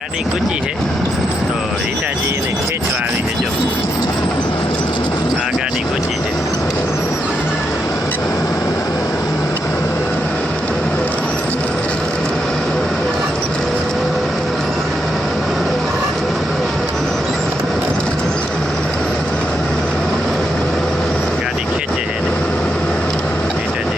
गाड़ी गुची है तो हिटाजी ने खेचवा आई है जो आ गाड़ी गुची है। गाड़ी खेचे है ने हिटाजी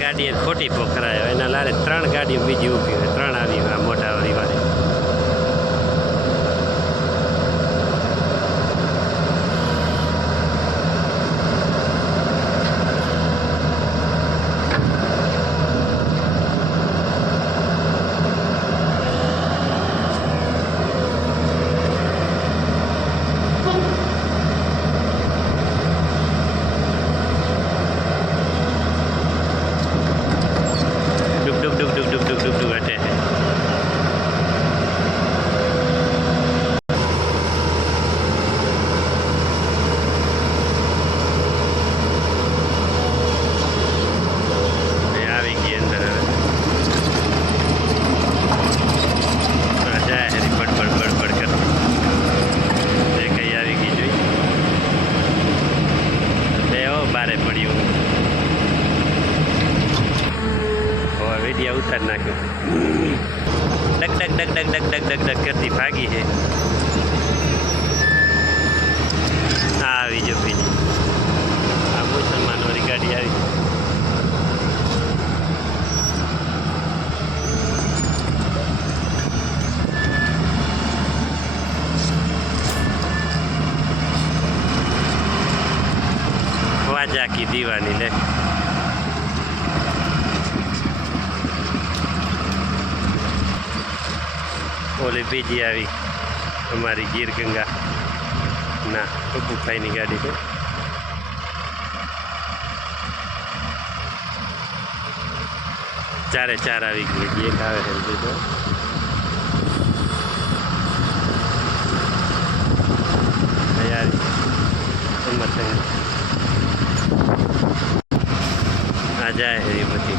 गाड़ी खोटी पोखराय एना लारे 3 गाड़ियों बीजी ऊभी है 3 आवी मोटा वाली वाली उतर नाख्यो डक डक डक डक डक डक डक डक करती भागी है। जो बीजी आ मुसलमान वाली गाड़ी आई वाजा की दीवानी ले ओले बीजी आई हमारी गिर गंगा ना बब्बू भाई की गाड़ी पे चारे चार आई गई एक आवे है बीजो यार मत आ जाए है ये बती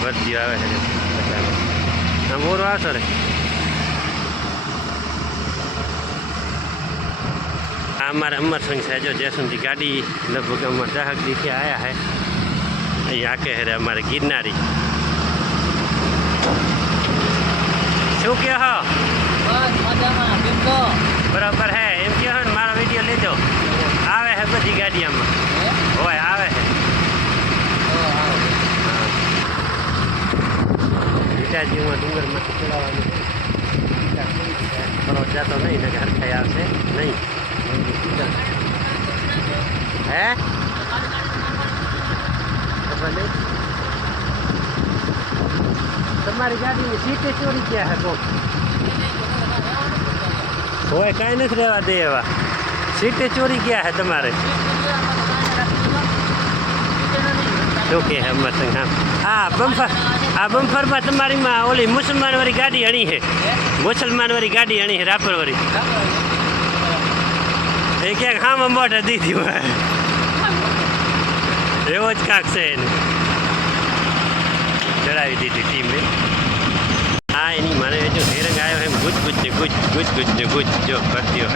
भरती आवे है हम और आ सर हमारे अमर सिंह से जो जैसन की गाड़ी लगभग अमर दहक दिखे आया है यहाँ के है हमारे गिरनारी शू क्या हो बराबर है एम क्या हो मारा वीडियो ले जाओ आवे है बड़ी गाड़ी में वो आवे है हिटाजी में डूंगर में चढ़ावा भरोसा तो नहीं ना हर ख्याल से नहीं है तुम्हारी गाड़ी में सीटें चोरी किया है वो कहीं नहीं रहवा दे सीटें चोरी किया है तुम्हारे ओके है अमर सिंह हाँ बम्फर में तुम्हारी माँ ओली मुसलमान वाली गाड़ी हणी है मुसलमान वाली गाड़ी हणी है रापर वाली एक हाँ में मोटा दी थी एवं ज काक से चढ़ावी दी थी टीम में हाँ एनी माने जो हेरंग आयो है गुज गुज ने गुज गुज गुज ने गुज जो करती है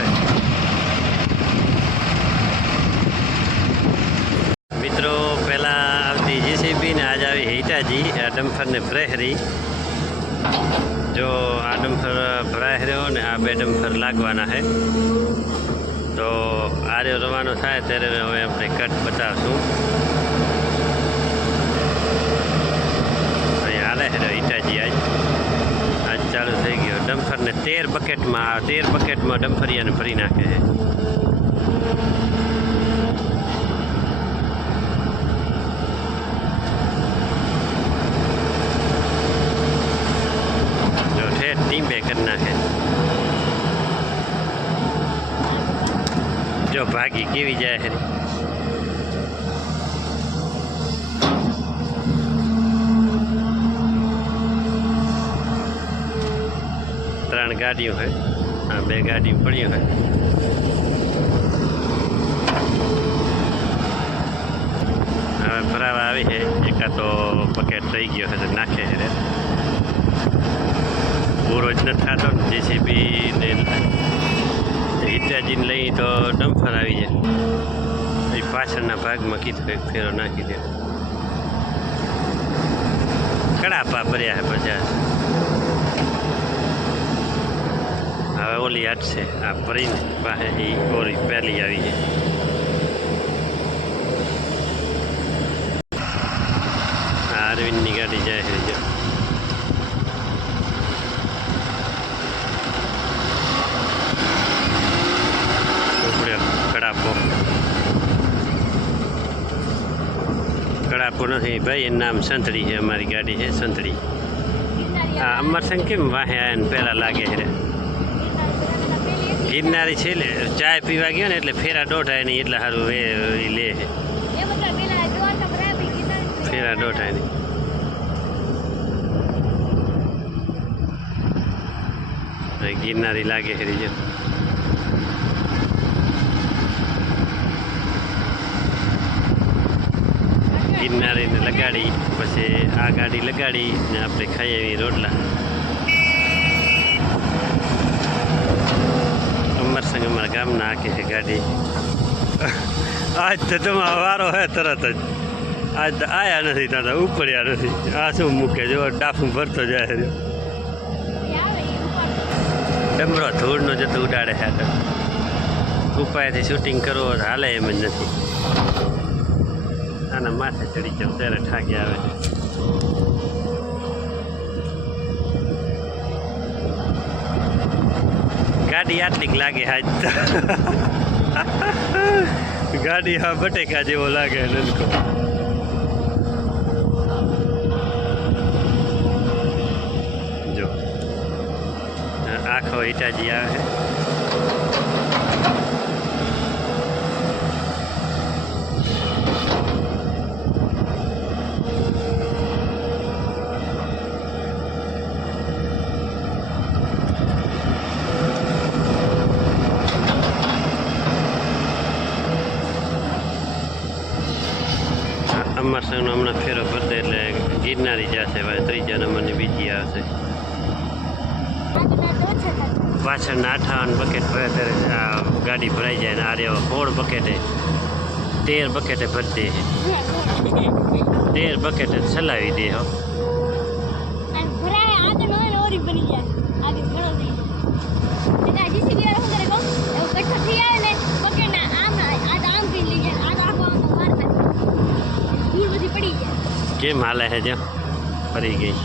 मित्रों पहला આવતી JCB ने आज आई हिटाजी आ डम्फर ने भराई जो आ डम्फर भराई रह्यो ने आ बे डम्फर लागवाना है तो आ रो रवानो थाय त्यारे हवे आपणे कट बतावशुं हाले है हिटाजी आज चालू थई गयो डम्फर ने 13 बकेट में डम्फरिया ने भरी नाखे है અહીં બે કરી નાખે. જો ભાગી કેવી જાય છે. ત્રણ ગાડીઓ છે. હા, બે ગાડીઓ પડી હોય. હવે ભરાવા આવી છે. એકા તો બકેટ રહી ગયો છે તો નાખે છે. પૂરો જ નથી થતો ને. જેસીબી ને હિટાજીને લઈ તો ડમ્ફર આવી જાય. એ પાછળના ભાગમાં કીધું એક ફેરો નાખી દે. કડાપા ભર્યા છે 50. હવે ઓલી હટશે. આ ભરીને પાસે એ ઓલી પહેલી આવી છે. આ અરવિંદની ગાડી જાય છે. જો કડાપો નથી ભાઈ. એનું નામ સંતળી છે. અમારી ગાડી છે સંતળી. હા, અમરસંગ કેમ વાહે આવ્યા ને પહેલાં લાગે છે. ગિરનારી છે લે ચાય પીવા ગયો ને એટલે ફેરા દોઢાય નહીં. એટલે સારું એ લે છે. ફેરા દોઢાય નહીં. ગિરનારી લાગે છે. જો ગિરનારીને લગાડી પછી આ ગાડી લગાડી ને આપણે ખાઈ આવી રોટલા. અમરસંગ અમારા ગામના આખે છે ગાડી. આજ તો તમારો વારો હે તરત જ. આજ તો આયા નથી દાદા, ઉપડ્યા નથી. આ શું મૂકે જો ડાફું ભરતો જાય. ડમરો ધૂળનો જતો ઉડાડે છે. તો ઉપાયથી શૂટિંગ કરવો હાલે એમ જ નથી. આના માથે ચડી જાવ ત્યારે ઠાકી આવે છે. ગાડી આટલીક લાગે. આજ ગાડી હા બટેકા જેવો લાગે. નનકો જો આખો હિટાજી આવે છે. અમરસંગનો હમણાં ફેરો ભરશે એટલે ગિરનારી જશે. ભાઈ ત્રીજા નંબરની બીજી આવશે. પાછળના 58 બકેટ ભરે ત્યારે આ ગાડી ભરાઈ જાય ને. આ રહ્યો 16 બકેટે 13 બકેટે ભરી દે. 13 બકેટે ચલાવી દે. હો કેમ હાલે છે. જો ફરી ગઈ.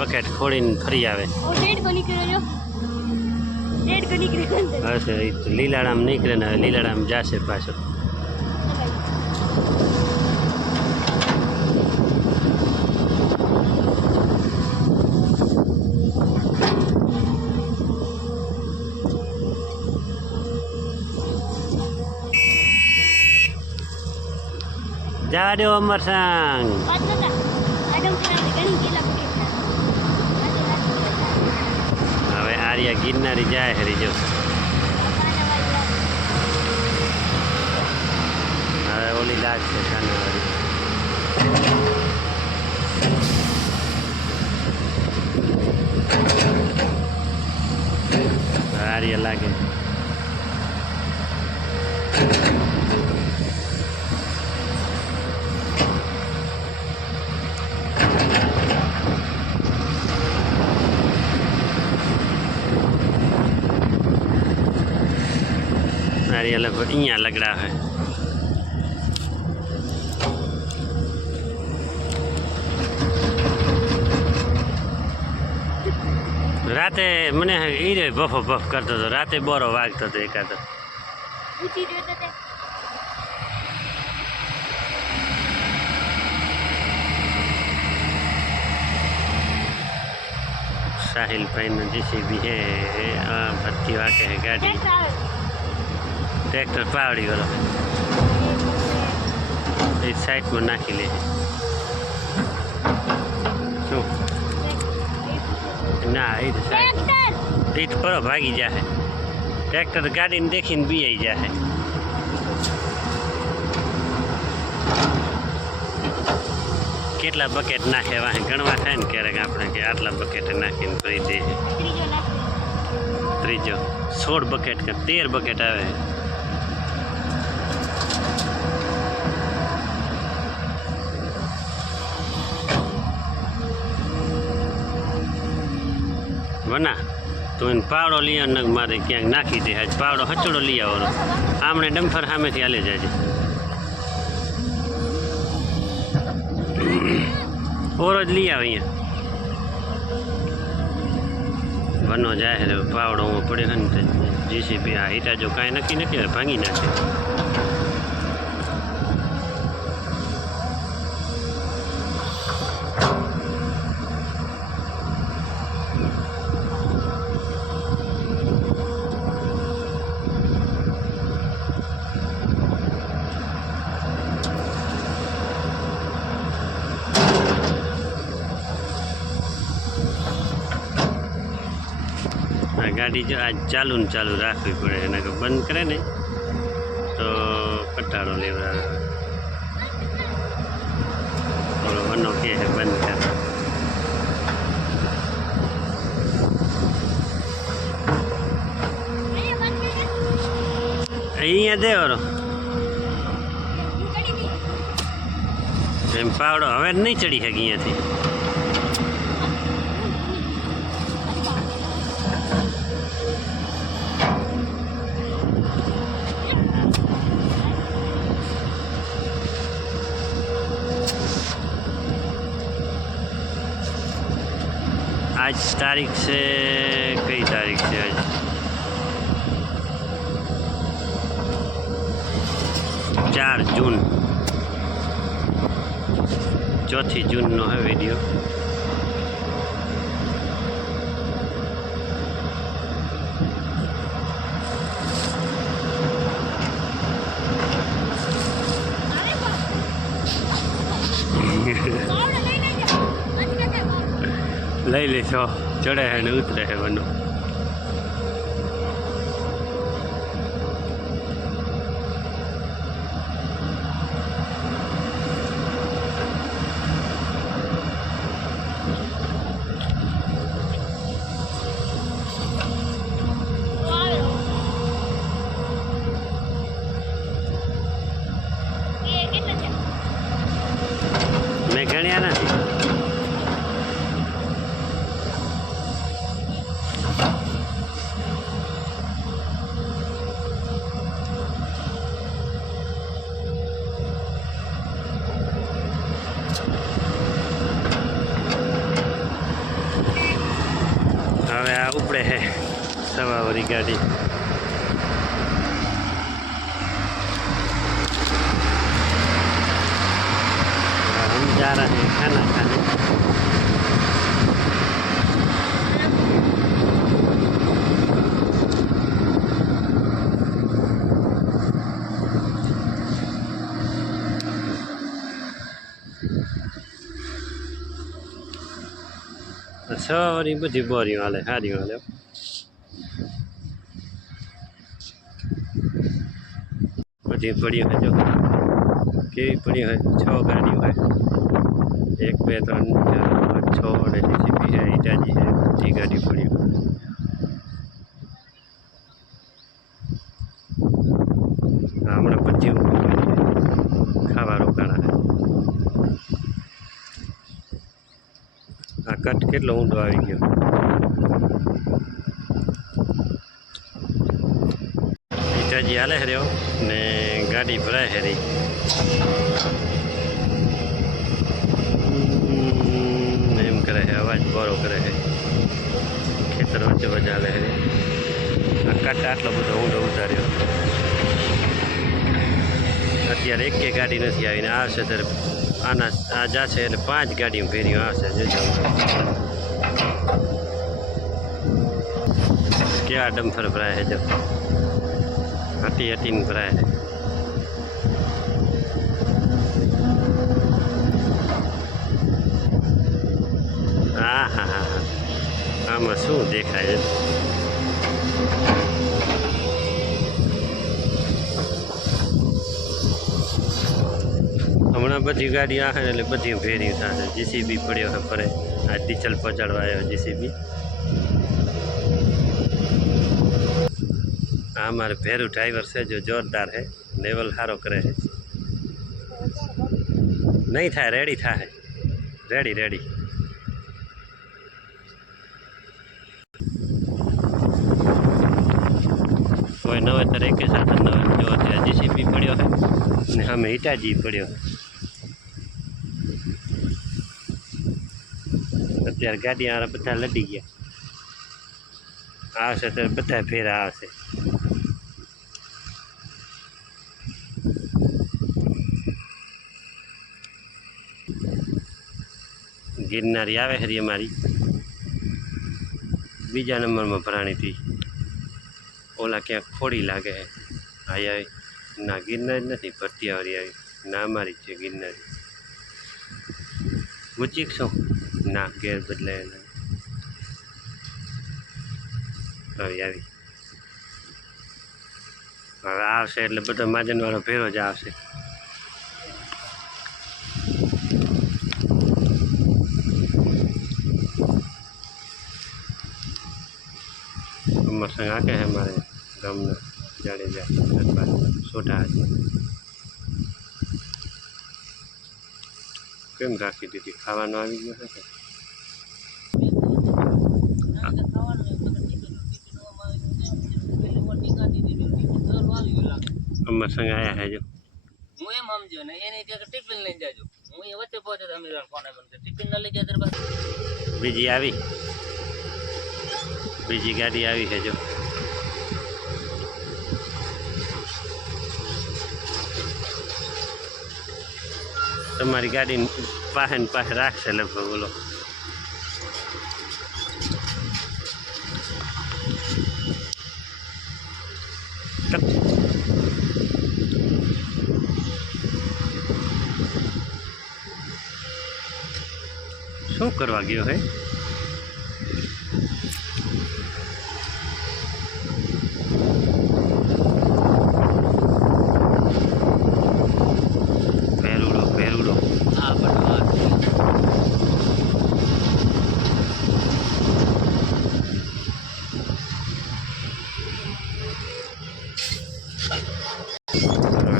બકેટ ખોડીને ફરી આવે. હશે લીલાડામ નીકળે ને. લીલાડામ જશે પાછો. જવા દો અમરસંગ. હવે આર્યા ગિરનારી જાય હરી. જો હવે ઓલી લાગશે કાનવાળી. આર્યા લાગે. અહીંયા લગડા है. રાતે મને એ બફો બફ કરતો હતો, રાતે બોરો વાગતો હતો એકાદો. ઊંચી રહ્યો તો તે साहिल भाई जेसीबी है भर्ती वाके है गाड़ी ट्रैक्टर पावड़ी वाला इस साइड में नाखी ले शू ना साइड पर भागी जाए ट्रैक्टर गाड़ी ने देखी ने बी आई जाए. કેટલા બકેટ નાખે વાહે ગણવા થાય ને ક્યારેક આપણે કે આટલા બકેટ નાખીને ભરી દે. ત્રીજો 16 બકેટ કે 13 બકેટ આવે. વના તું એને પાવડો લઈ આવ નગ મારે ક્યાંક નાખી દે. આજ પાવડો હચડો લઈ આવવાનો આમણે ડમ્ફર સામેથી હાલે જાય. ઓરો જ લઈ આવે અહીંયા વનો જાય પાવડો પડે ને જેસીબી આ ઈટા જો કાંઈ નક્કી નથી ભાંગી નાખે. ગાડી જો આજ ચાલુ ને ચાલુ રાખવી પડે, એને બંધ કરે ને તો કટાળો લેવડાવે. થોડો વનો કે બંધ કરે અહીંયા દેવાનો એમ પાવડો હવે નહીં ચડી શકે અહીંયાથી. आज तारीख से कई तारीख से आज 4 जून 4 जून नो है वीडियो. લઈ લેશો ચડે હે ને ઉતરે હે બનો. મેં ગણ્યા નથી. હવે આ ઉપડે હે સવાવાળી ગાડી. हम जा रहे हैं खाना खाने. સવારી બધી બોરીઓ હાલે સારી હાલે. બધી પડી હોય જો કેવી પડી હોય 6 ગાડીઓ હોય 1 2 3 4 5 6 અને જેસીબી है ઈટાજી है બધી ગાડી પડી હોય. હમણાં બધી ખાવા રોકાણા છે. આ કટ કેટલો ઊંડો આવી ગયો. ઈટાજી હાલે રહ્યો ને ગાડી ભરાય હેરી. એમ કરે છે અવાજ બોરો કરે છે. ખેતર વચ્ચે વજાલે આ કાંટા આટલો બધો ઊંડો ઉતાર્યો. અત્યારે એક ગાડી નથી આવીને આવશે ત્યારે આના આ જાશે એટલે 5 ગાડીઓ ફેરીઓ આવશે. જોજો કેવા ડમ્ફર ભરાય છે, જો હટી હટીને ભરાય છે. હા હા હા હા, આમાં શું દેખાય છે? હમણાં બધી ગાડી આવે એટલે બધી ફેરી થશે. જીસીબી પડ્યો છે ફરે, આ ડીઝલ પહોંચાડવા આવ્યો જીસીબી. આ મારે ભેરું ડ્રાઈવર છે, જો જોરદાર છે, લેવલ સારો કરે છે. નહીં થાય, રેડી થાય, રેડી રેડી. કોઈ નવે તરીકે સાધન નવે જો અત્યારે જીસીબી પડ્યો છે ને સામે હિટાજી પડ્યો. અત્યારે ગાડી બધા લડી ગયા. આવશે તો બધા ફેરા આવશે. ગિરનારી આવે હરી અમારી બીજા નંબરમાં ભરાણી હતી. ઓલા ક્યાંક ખોડી લાગે છે. આવી ના ગિરનારી નથી, ભરતિયાવાળી આવી ના અમારી જ છે ગિરનારી. મૂચીક શું ના ગેર બદલાય આવી આવી. હવે આવશે એટલે બધો માજનવાળો ભેરો જ આવશે. અમર સંગ આકે હે મારે ગામના જાડેજા સોઢા. કેમ રાખી દીધી? ખાવાનું આવી ગયું છે. અમર સંગ આયા હે જો. હું એમ સમજ્યો ને એની જગ્યાએ ટિફિન લઈને જાજો. હું એ વચ્ચે પહોંચે તો અમે ફોન આવ્યો ટિફિન ન લઈ જાય. બીજી આવી, બીજી ગાડી આવી છે જો. તમારી ગાડી પાસે ને પાસે રાખશે લગભગ. બોલો શું કરવા ગયો હે? ભેરુડો ભેરુડો. હા પણ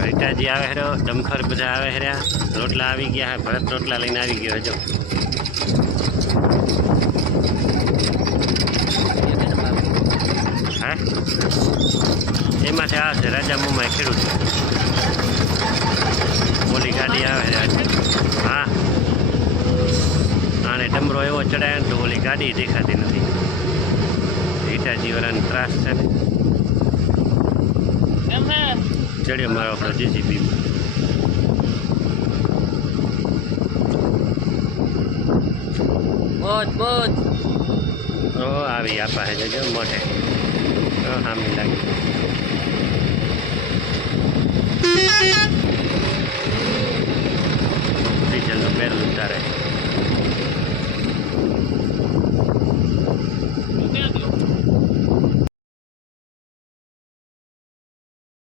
રીટાજી આવે હેરો, ડમખર બધા આવે હેર્યા, રોટલા આવી ગયા હે. ભરત રોટલા લઈને આવી ગયો હજો. હે એમાંથી આવશે રાજા મુંબઈ ખેડૂત. ઓલી ગાડી આવે છે. હા આને ડમરો એવો ચડાય ને તો ઓલી ગાડી દેખાતી નથી. રીટાજી વાળાને ત્રાસ છે ને. કેમ હે ચડ્યો મારો આપણો જીસીબી. બોજ બોજ. ઓ આવી આપા હે જો મોઢે. હા લાગી.